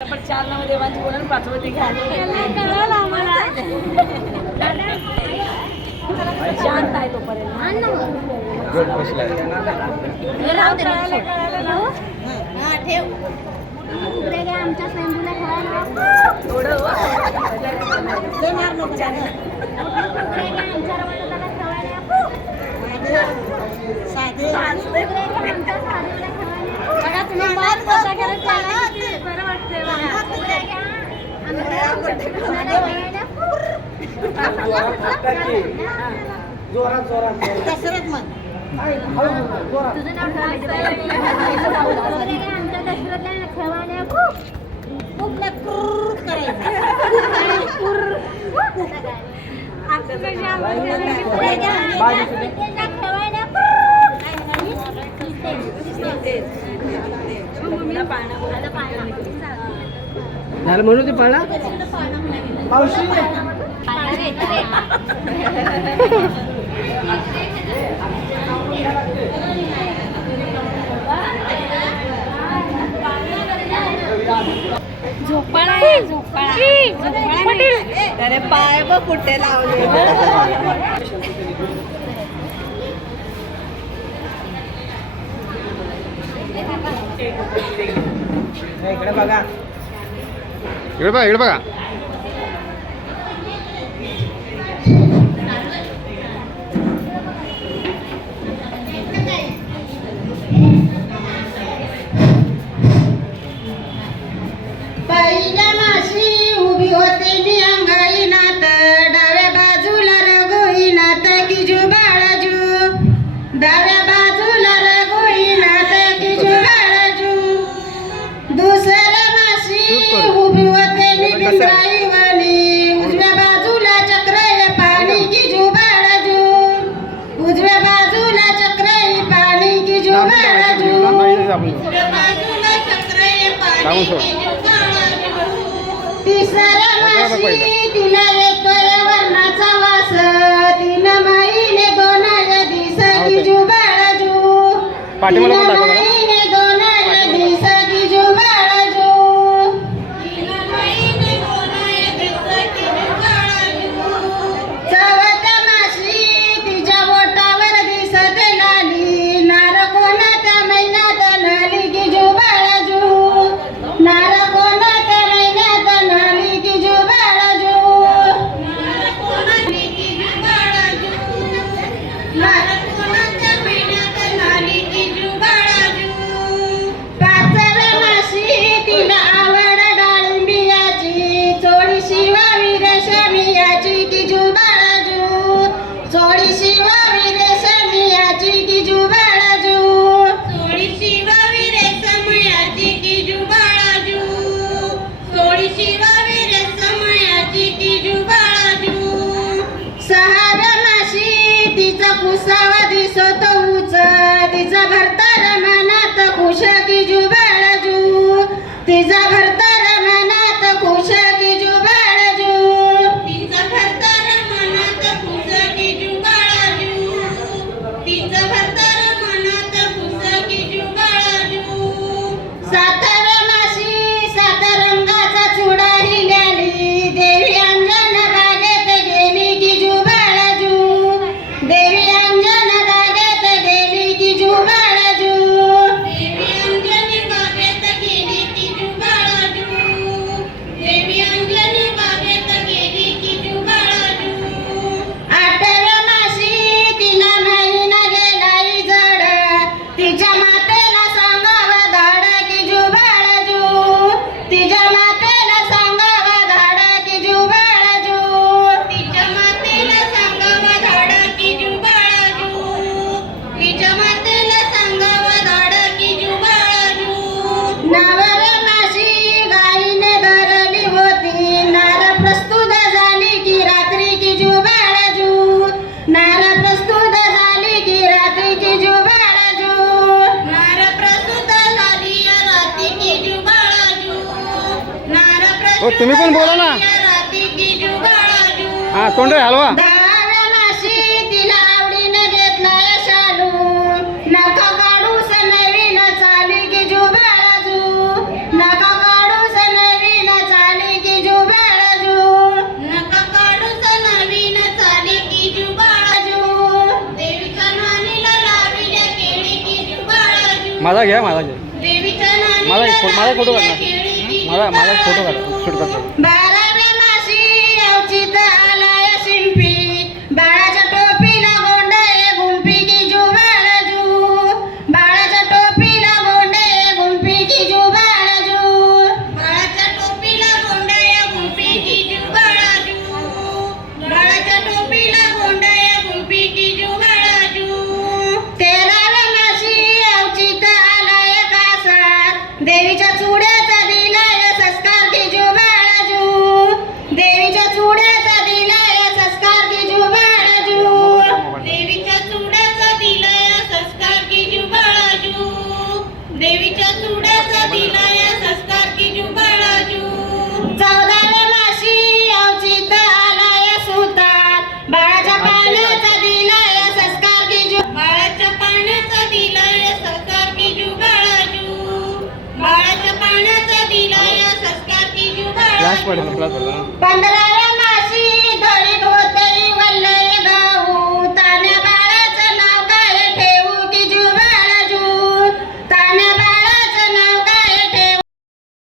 पण 4 नाव देवांची बोलून 5वं ते घ्या. शांत आहे तोपर्यंत. ठेव आमच्या स्वयंभूला जोरात जोरात कसरत मग तुझं नाव आमच्या दशरथला खेळवाण्या खूप झालं म्हणून ते पाळणा मावशी झोपाळा अरे पाय बघ कुठे लावले इकडे बघा इकडे बघा पहिल्या माशी उभी होते मी अंगाईनात डाव्या बाजूला रघुईनाथ किजू बाळाजू डाव्या बाजूला रघुईनाथ किजू बाळाजू दुसऱ्या माशी उभी होते मी बिंद्राईवाणी उजव्या बाजूला चक्र पाणी किजू बाळाजू उजव्या बाजूला चक्र पाणी किजू बाळाजू उजव्या बाजूला चक्र पाणी तिसऱ्या माशी तिला येतोय वर्णाचा वास 3 महिने 2 दिस किजू बाळाजू 3 महिने 2 दिस किजू बाळाजू 3 महिने 2 दिस किजू बाळाजू चौथ्या माशी तिच्या बोटावर दिसत लाली नार कोणाच्या महिन्यात नाली किजू बाळाजू नार कोणाच्या महिन्यात नाली किजू बाळाजू नार कोणाची किजू बाळाजू नार कोणाच्या महिन्यात नाली किजू बाळाजू पाचव्या माशी तिला आवड डाळिंबियाची चोळी शिवावी रेशमियाची किजू बाळाजू चोळी शिवावी रेशमियाची किजू बाळाजू चोळी शिवावी रेशमियाची किजू बाळाजू चोळी शिवावी रेशमियाची किजू बाळाजू सहाव्या माशी तिचा कुसावा दिसत उच तिचा भरतार मनात खुश किजू बाळाजू तिचा भरतार मनात खुश किजू बाळाजू तिचा भरतार मनात खुश किजू बाळाजू तिचा भरतार मनात खुश किजू बाळाजू साताव्या माशी 7 रंगाचा चुडा हिल्याली देवी अंजन बागेत गेली किजू बाळाजू देवी अंजन बागेत गेली किजू बाळाजू देवी अंजन बागेत गेली किजू बाळाजू देवी अंजन बागेत गेली किजू बाळाजू 8व्या माशी तिला महिना गेलाई जड तिच्या मातेला सांगावा धाड किजू बाळाजू तिच्या मातेला सांगावा धाड किजू बाळाजू तिच्या मातेला सांगावा धाड किजू बाळाजू तिच्या मातेला सांगावा धाड किजू बाळाजू 9व्या माशी गाईने धरली होती नार प्रस्तुत झाली की रात्री किजू बाळाजू नार प्रस्तुत झाली की रात्री किजू बाळाजू नार प्रस्तुत झाली या रात्री किजू बाळाजू नार प्रस्तुत तुम्ही पण बोला ना. झाली या रात्री किजू बाळाजू हा तोंड हलवा 10व्या माशी तिला आवडीने घेतलाय शालू नका काढू नवीन चाली किजू बाळाजू नका काढू माझा घ्या माझा घ्या देवीच्या नामी माझा एक फोटो काढ ना. खेळी ती माझा एक फोटो काढा शूट करतो. 12व्या मासी अवचित आलाय शिंपी बाळाच्या टोपीला गोंडे गुंफी की जुबाळजू बाळाच्या टोपीला गोंडे गुंफी की जुबाळजू बाळाच्या टोपीला गोंडे गुंफी की जुबाळजू बाळाच्या टोपीला गोंडे गुंफी की जुबाळजू 13व्या मासी अवचित आलाय कासार देवीच्या चुड्याचा दिलाय संस्कार की जुबाळजू देवीच्या चुड्याचा दिलाय संस्कार की जुबाळजू देवीच्या चुड्याचा दिलाय संस्कार की जुबाळजू देवीच्या चुड्याचा दिलाय संस्कार की जुबाळजू 14व्या मासी अवचित आलाय सुतार बाळाच्या पाण्याचा दिलाय संस्कार की बाळाच्या पाण्याचा दिलाय संस्कार की जुबाळजू बाळाच्या पाण्याचा दिलाय संस्कार की जुबाळजू फ्लॅश पडला 15